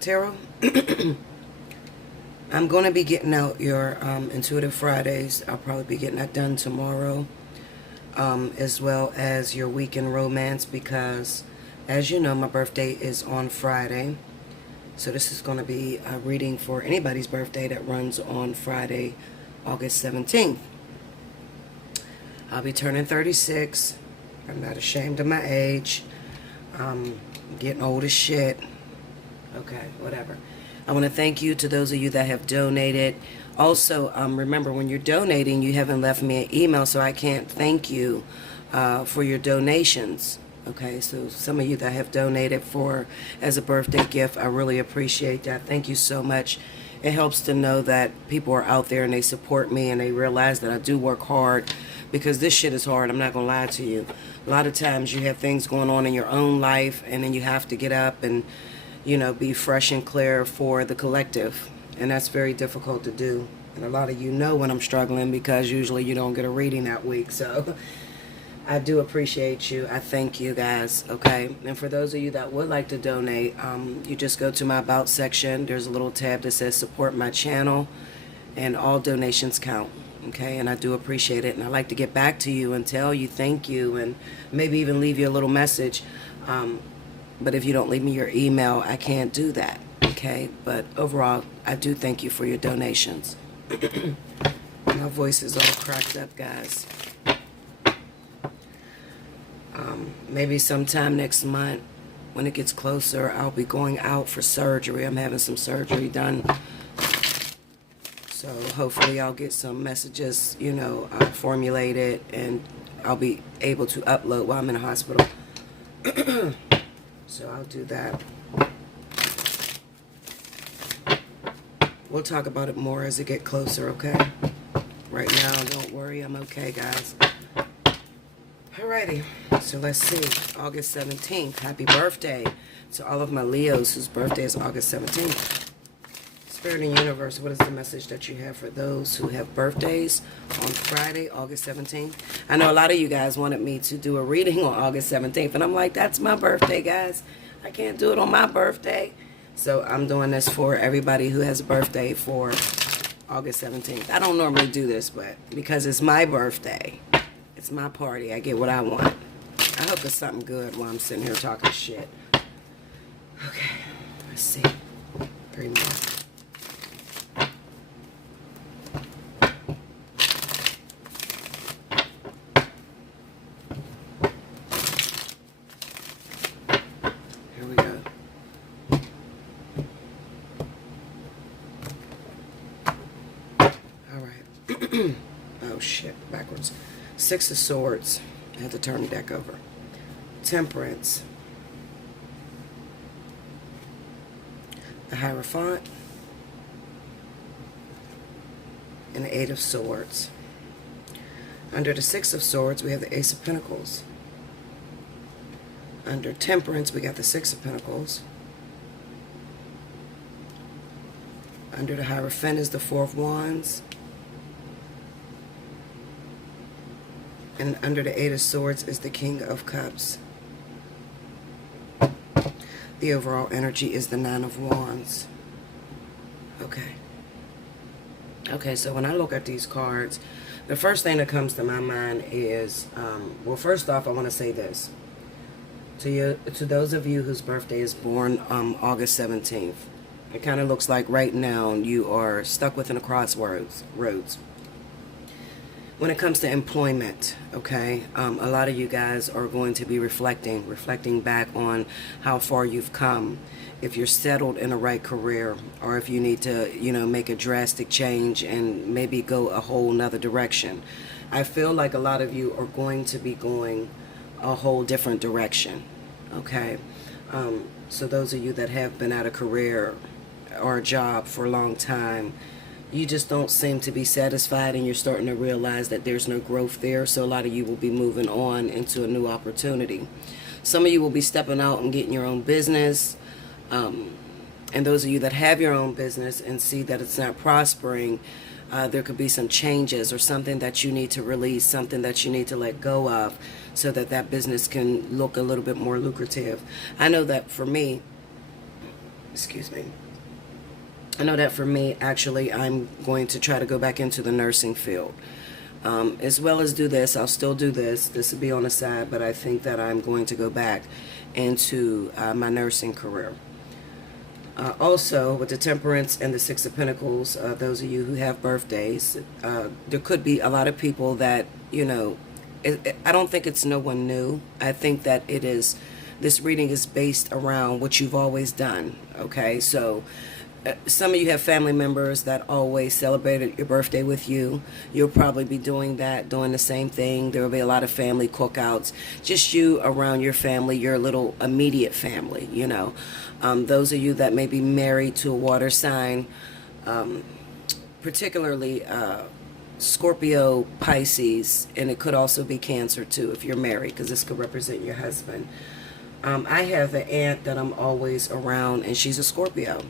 Tarot. I'm going to be getting out your Intuitive Fridays. I'll probably be getting that done tomorrow, as well as your weekend romance, because as you know, my birthday is on Friday. So this is going to be a reading for anybody's birthday that runs on Friday, August 17th. I'll be turning 36. I'm not ashamed of my age. I'm getting old as shit. Okay, whatever. I want to thank you to those of you that have donated. Also, remember, when you're donating, you haven't left me an email, so I can't thank you for your donations. Okay, so some of you that have donated as a birthday gift, I really appreciate that. Thank you so much. It helps to know that people are out there and they support me and they realize that I do work hard, because this shit is hard. I'm not going to lie to you. A lot of times you have things going on in your own life, and then you have to get up and, you know, be fresh and clear for the collective. And that's very difficult to do. And a lot of you know when I'm struggling, because usually you don't get a reading that week. So I do appreciate you. I thank you guys, okay? And for those of you that would like to donate, you just go to my About section. There's a little tab that says Support My Channel, and all donations count, okay? And I do appreciate it. And I'd like to get back to you and tell you thank you, and maybe even leave you a little message. But if you don't leave me your email, I can't do that, okay? But overall, I do thank you for your donations. My voice is all cracked up, guys. Maybe sometime next month, when it gets closer, I'll be going out for surgery. I'm having some surgery done. So hopefully I'll get some messages, you know, formulated, and I'll be able to upload while I'm in the hospital. So I'll do that. We'll talk about it more as it get closer, okay? Right now, don't worry, I'm okay, guys. Alrighty, so let's see. August 17th, happy birthday to all of my Leos whose birthday is August 17th. Spirit and Universe, what is the message that you have for those who have birthdays on Friday, August 17th? I know a lot of you guys wanted me to do a reading on August 17th, and I'm like, that's my birthday, guys. I can't do it on my birthday. So I'm doing this for everybody who has a birthday for August 17th. I don't normally do this, but because it's my birthday, it's my party, I get what I want. I hope it's something good while I'm sitting here talking shit. Okay, let's see. 3 more. Here we go. All right. Oh shit, backwards. 6 of Swords. I had to turn the deck over. Temperance. The Hierophant. And the 8 of Swords. Under the 6 of Swords, we have the Ace of Pentacles. Under Temperance, we got the 6 of Pentacles. Under the Hierophant is the 4 of Wands. And under the 8 of Swords is the King of Cups. The overall energy is the 9 of Wands. Okay. Okay, so when I look at these cards, the first thing that comes to my mind is, well, first off, I want to say this. To those of you whose birthday is born August 17th, it kind of looks like right now you are stuck within a crossroads. When it comes to employment, okay, a lot of you guys are going to be reflecting back on how far you've come. If you're settled in a right career, or if you need to, you know, make a drastic change and maybe go a whole nother direction. I feel like a lot of you are going to be going a whole different direction, okay? So those of you that have been at a career or a job for a long time, you just don't seem to be satisfied, and you're starting to realize that there's no growth there. So a lot of you will be moving on into a new opportunity. Some of you will be stepping out and getting your own business. And those of you that have your own business and see that it's not prospering, there could be some changes or something that you need to release, something that you need to let go of, so that that business can look a little bit more lucrative. I know that for me, excuse me. I know that for me, actually, I'm going to try to go back into the nursing field. As well as do this, I'll still do this. This will be on the side, but I think that I'm going to go back into my nursing career. Also, with the Temperance and the Six of Pentacles, those of you who have birthdays, there could be a lot of people that, I don't think it's no one new. I think that this reading is based around what you've always done, okay? So, some of you have family members that always celebrated your birthday with you. You'll probably be doing the same thing. There will be a lot of family cookouts. Just you around your family, your little immediate family, Those of you that may be married to a water sign, particularly Scorpio, Pisces, and it could also be Cancer too if you're married, because this could represent your husband. I have an aunt that I'm always around, and she's a Scorpio.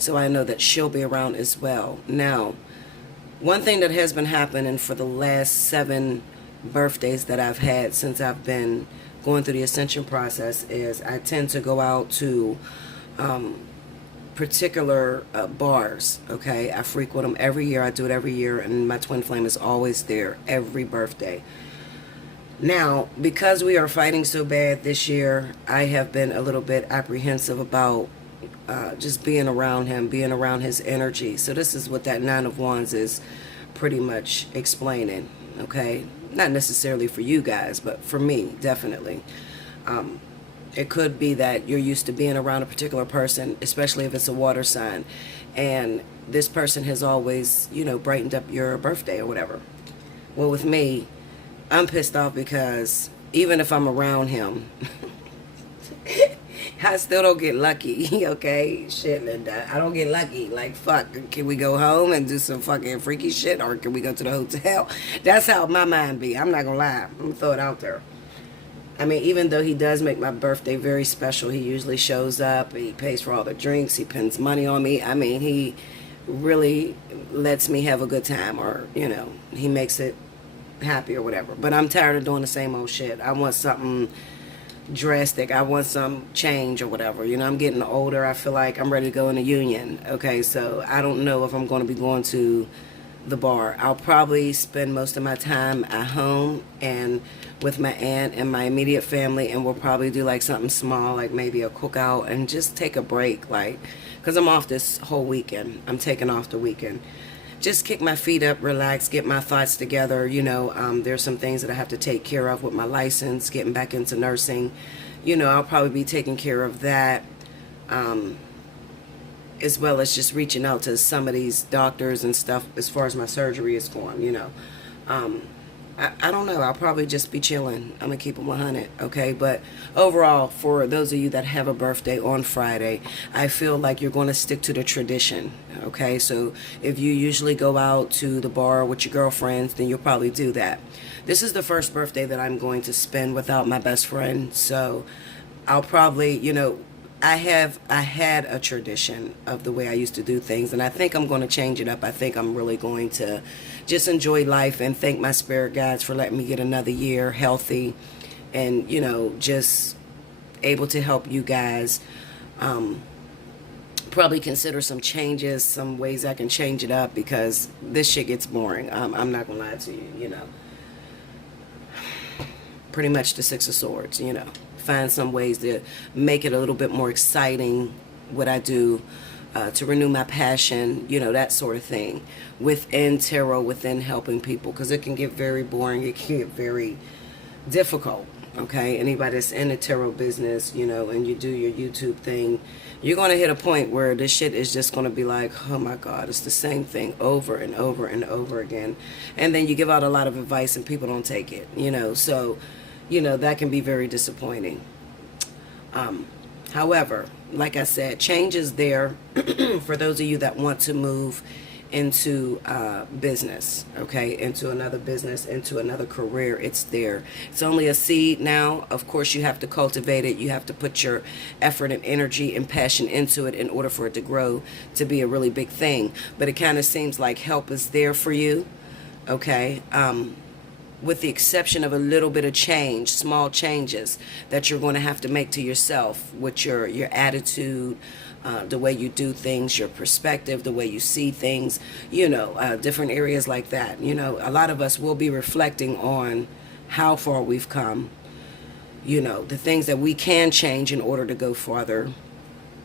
So I know that she'll be around as well. Now, one thing that has been happening for the last 7 birthdays that I've had since I've been going through the ascension process is I tend to go out to particular bars, okay? I frequent them every year. I do it every year, and my twin flame is always there every birthday. Now, because we are fighting so bad this year, I have been a little bit apprehensive about just being around him, being around his energy. So this is what that Nine of Wands is pretty much explaining, okay? Not necessarily for you guys, but for me, definitely. It could be that you're used to being around a particular person, especially if it's a water sign, and this person has always, brightened up your birthday or whatever. Well, with me, I'm pissed off because even if I'm around him, I still don't get lucky, okay? Shit, Linda. I don't get lucky. Like, fuck, can we go home and do some fucking freaky shit, or can we go to the hotel? That's how my mind be. I'm not gonna lie. I'm gonna throw it out there. I mean, even though he does make my birthday very special, he usually shows up, he pays for all the drinks, he spends money on me. I mean, he really lets me have a good time, or, he makes it happy or whatever. But I'm tired of doing the same old shit. I want something drastic. I want some change or whatever. I'm getting older. I feel like I'm ready to go in a union. Okay, so I don't know if I'm going to be going to the bar. I'll probably spend most of my time at home and with my aunt and my immediate family, and we'll probably do like something small, like maybe a cookout, and just take a break, like, because I'm off this whole weekend. I'm taking off the weekend. Just kick my feet up, relax, get my thoughts together. There's some things that I have to take care of with my license, getting back into nursing. I'll probably be taking care of that, as well as just reaching out to some of these doctors and stuff as far as my surgery is going, I don't know. I'll probably just be chilling. I'm going to keep them 100, okay? But overall, for those of you that have a birthday on Friday, I feel like you're going to stick to the tradition, okay? So if you usually go out to the bar with your girlfriends, then you'll probably do that. This is the first birthday that I'm going to spend without my best friend, so I'll probably, I had a tradition of the way I used to do things, and I think I'm going to change it up. I think I'm really going to just enjoy life and thank my spirit guides for letting me get another year healthy and, just able to help you guys. Probably consider some changes, some ways I can change it up, because this shit gets boring. I'm not going to lie to you, Pretty much the Six of Swords, Find some ways to make it a little bit more exciting, what I do, to renew my passion, that sort of thing. Within tarot, within helping people, because it can get very boring, it can get very difficult, okay? Anybody that's in the tarot business, and you do your YouTube thing, you're going to hit a point where this shit is just going to be like, oh my God, it's the same thing over and over and over again. And then you give out a lot of advice and people don't take it, so that can be very disappointing. However, like I said, change is there for those of you that want to move into business, okay, into another business, into another career. It's there. It's only a seed now. Of course, you have to cultivate it. You have to put your effort and energy and passion into it in order for it to grow to be a really big thing. But it kind of seems like help is there for you, okay, with the exception of a little bit of change, small changes that you're going to have to make to yourself with your attitude, the way you do things, your perspective, the way you see things, different areas like that. A lot of us will be reflecting on how far we've come, the things that we can change in order to go farther,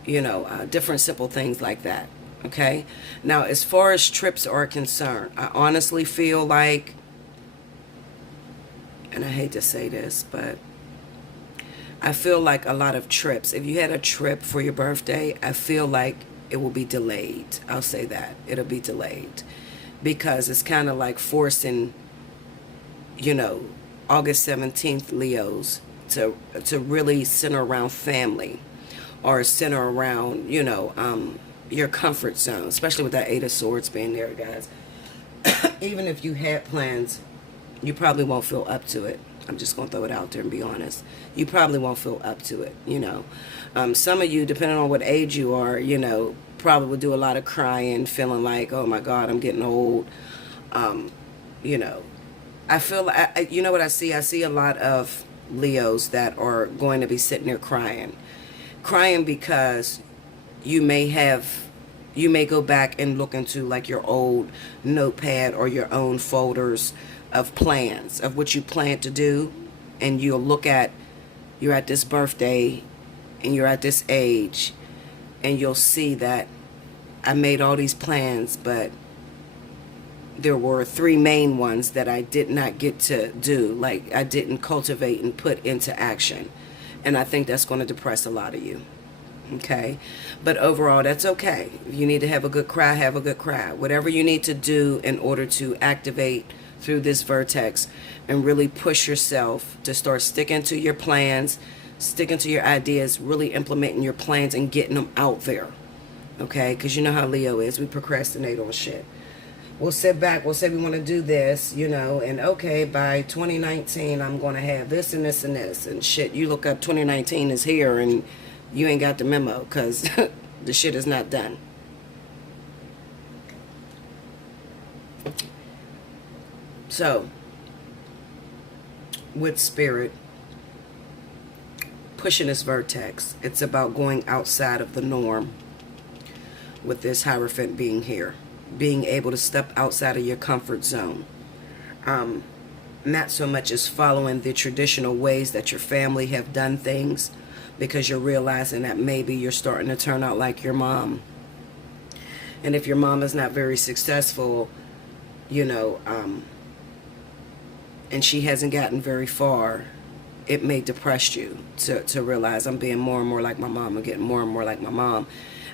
different simple things like that. Okay. Now, as far as trips are concerned, I honestly feel like, and I hate to say this, but I feel like a lot of trips, if you had a trip for your birthday, I feel like it will be delayed. I'll say that. It'll be delayed because it's kind of like forcing, August 17th Leos to really center around family or center around, your comfort zone, especially with that Eight of Swords being there, guys. Even if you had plans, you probably won't feel up to it. I'm just going to throw it out there and be honest. You probably won't feel up to it, Some of you, depending on what age you are, probably would do a lot of crying, feeling like, oh my God, I'm getting old. I feel, what I see? I see a lot of Leos that are going to be sitting there crying because you may go back and look into like your old notepad or your own folders of plans of what you plan to do, and you'll look at, you're at this birthday and you're at this age, and you'll see that I made all these plans, but there were 3 main ones that I did not get to do, like I didn't cultivate and put into action. And I think that's going to depress a lot of you. Okay, but overall, that's okay. If you need to have a good cry, have a good cry. Whatever you need to do in order to activate through this vertex and really push yourself to start sticking to your plans, sticking to your ideas, really implementing your plans and getting them out there. Okay, because you know how Leo is. We procrastinate on shit. We'll sit back, we'll say we want to do this, and okay, by 2019 I'm going to have this and this and this, and shit, you look up 2019 is here and you ain't got the memo because the shit is not done. So, with Spirit, pushing this vertex, it's about going outside of the norm with this Hierophant being here. Being able to step outside of your comfort zone. Not so much as following the traditional ways that your family have done things, because you're realizing that maybe you're starting to turn out like your mom. And if your mom is not very successful, and she hasn't gotten very far, it may depress you to realize I'm being more and more like my mom. I'm getting more and more like my mom.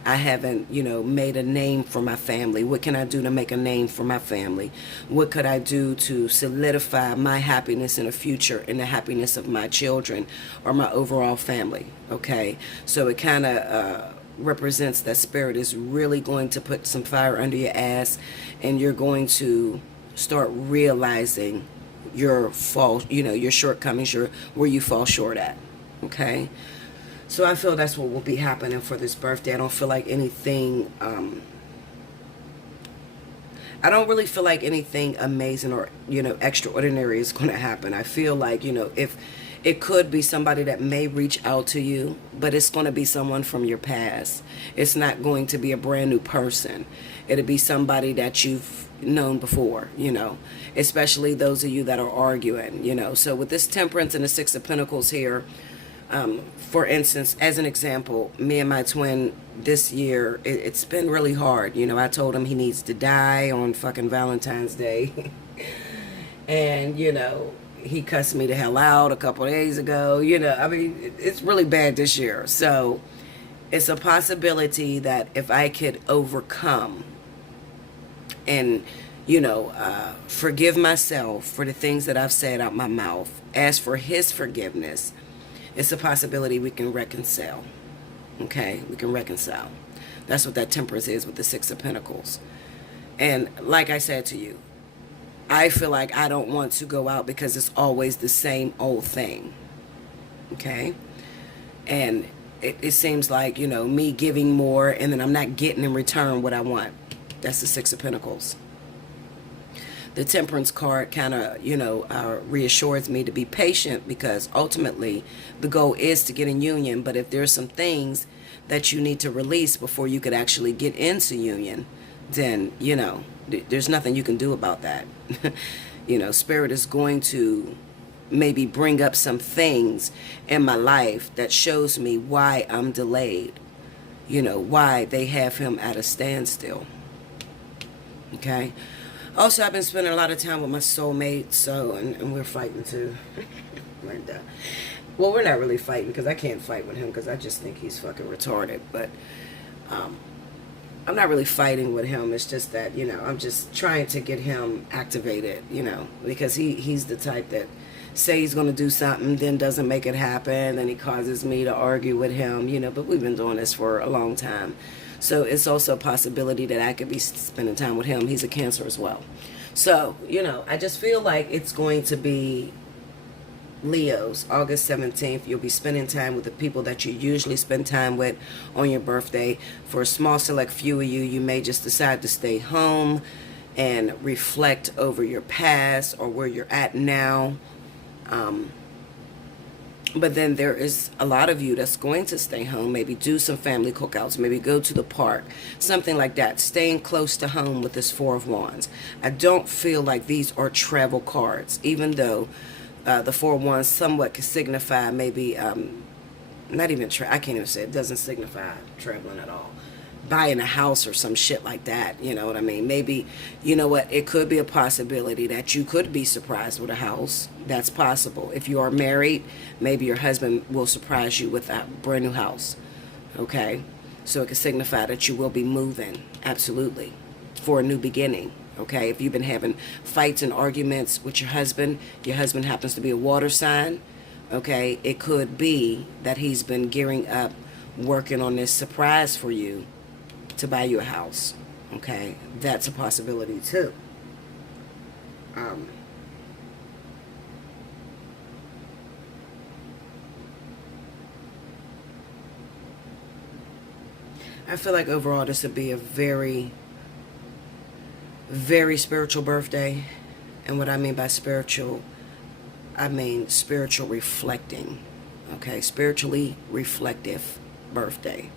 I haven't, made a name for my family. What can I do to make a name for my family? What could I do to solidify my happiness in the future and the happiness of my children or my overall family? Okay, so it kind of represents that Spirit is really going to put some fire under your ass, and you're going to start realizing your your shortcomings, where you fall short at. Okay. So I feel that's what will be happening for this birthday. I don't feel like anything, I don't really feel like anything amazing or, extraordinary is going to happen. I feel like, if it could be somebody that may reach out to you, but it's going to be someone from your past. It's not going to be a brand new person. It'll be somebody that you've known before, especially those of you that are arguing, So with this Temperance and the Six of Pentacles here, for instance, as an example, me and my twin this year, it's been really hard. I told him he needs to die on fucking Valentine's Day. And, he cussed me the hell out a couple of days ago. It's really bad this year. So it's a possibility that if I could overcome and, forgive myself for the things that I've said out my mouth, ask for his forgiveness, it's a possibility we can reconcile. Okay, we can reconcile. That's what that Temperance is with the Six of Pentacles. And like I said to you, I feel like I don't want to go out because it's always the same old thing. Okay? And it seems like, me giving more and then I'm not getting in return what I want. That's the Six of Pentacles. The Temperance card kind of, reassures me to be patient, because ultimately the goal is to get in union. But if there's some things that you need to release before you could actually get into union, then, there's nothing you can do about that. Spirit is going to maybe bring up some things in my life that shows me why I'm delayed, why they have him at a standstill. Okay. Also, I've been spending a lot of time with my soulmate, and we're fighting too. Linda. Well, we're not really fighting, because I can't fight with him, because I just think he's fucking retarded. But I'm not really fighting with him. It's just that, I'm just trying to get him activated, because he's the type that say he's going to do something, then doesn't make it happen, and he causes me to argue with him, but we've been doing this for a long time. So it's also a possibility that I could be spending time with him. He's a Cancer as well. So, I just feel like it's going to be Leos, August 17th. You'll be spending time with the people that you usually spend time with on your birthday. For a small select few of you, you may just decide to stay home and reflect over your past or where you're at now. But then there is a lot of you that's going to stay home, maybe do some family cookouts, maybe go to the park, something like that, staying close to home with this Four of Wands. I don't feel like these are travel cards, even though the Four of Wands somewhat can signify maybe, not even, I can't even say it doesn't signify traveling at all. Buying a house or some shit like that, you know what I mean? Maybe, it could be a possibility that you could be surprised with a house. That's possible. If you are married, maybe your husband will surprise you with a brand new house, okay? So it could signify that you will be moving, absolutely, for a new beginning, okay? If you've been having fights and arguments with your husband happens to be a water sign, okay? It could be that he's been gearing up, working on this surprise for you, to buy you a house, okay? That's a possibility too. I feel like overall this would be a very, very spiritual birthday. And what I mean by spiritual, I mean spiritual reflecting, okay? Spiritually reflective birthday,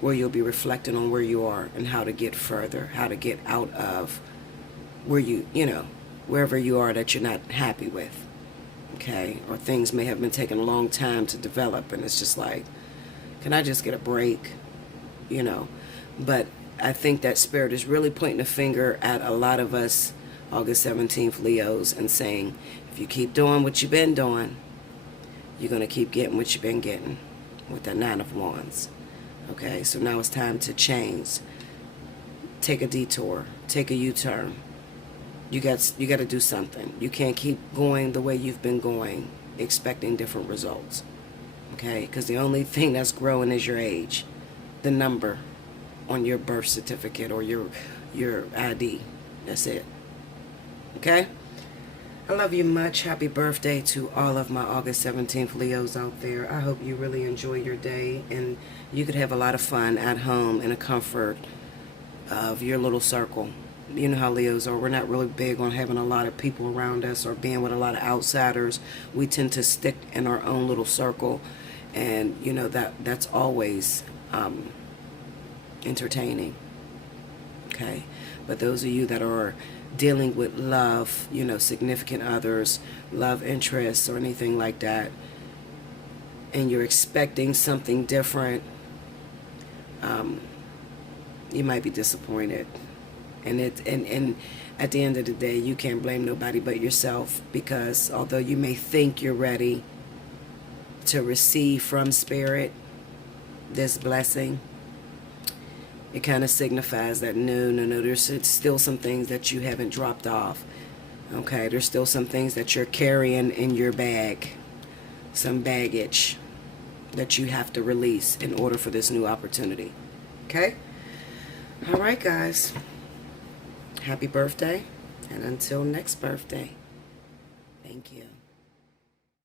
where you'll be reflecting on where you are and how to get further, how to get out of where wherever you are that you're not happy with, okay? Or things may have been taking a long time to develop, and it's just like, can I just get a break, But I think that Spirit is really pointing a finger at a lot of us August 17th Leos and saying, if you keep doing what you've been doing, you're going to keep getting what you've been getting with the Nine of Wands. Okay, so now it's time to change. Take a detour. Take a U-turn. You got to do something. You can't keep going the way you've been going, expecting different results. Okay, because the only thing that's growing is your age, the number on your birth certificate or your ID. That's it. Okay. I love you much. Happy birthday to all of my August 17th Leos out there. I hope you really enjoy your day and you could have a lot of fun at home in the comfort of your little circle. You know how Leos are. We're not really big on having a lot of people around us or being with a lot of outsiders. We tend to stick in our own little circle, and that's always entertaining. Okay, but those of you that are dealing with love, significant others, love interests, or anything like that, and you're expecting something different, you might be disappointed. And at the end of the day, you can't blame nobody but yourself, because although you may think you're ready to receive from Spirit this blessing, it kind of signifies that no, there's still some things that you haven't dropped off. Okay, there's still some things that you're carrying in your bag, some baggage that you have to release in order for this new opportunity. Okay? All right, guys. Happy birthday, and until next birthday, thank you.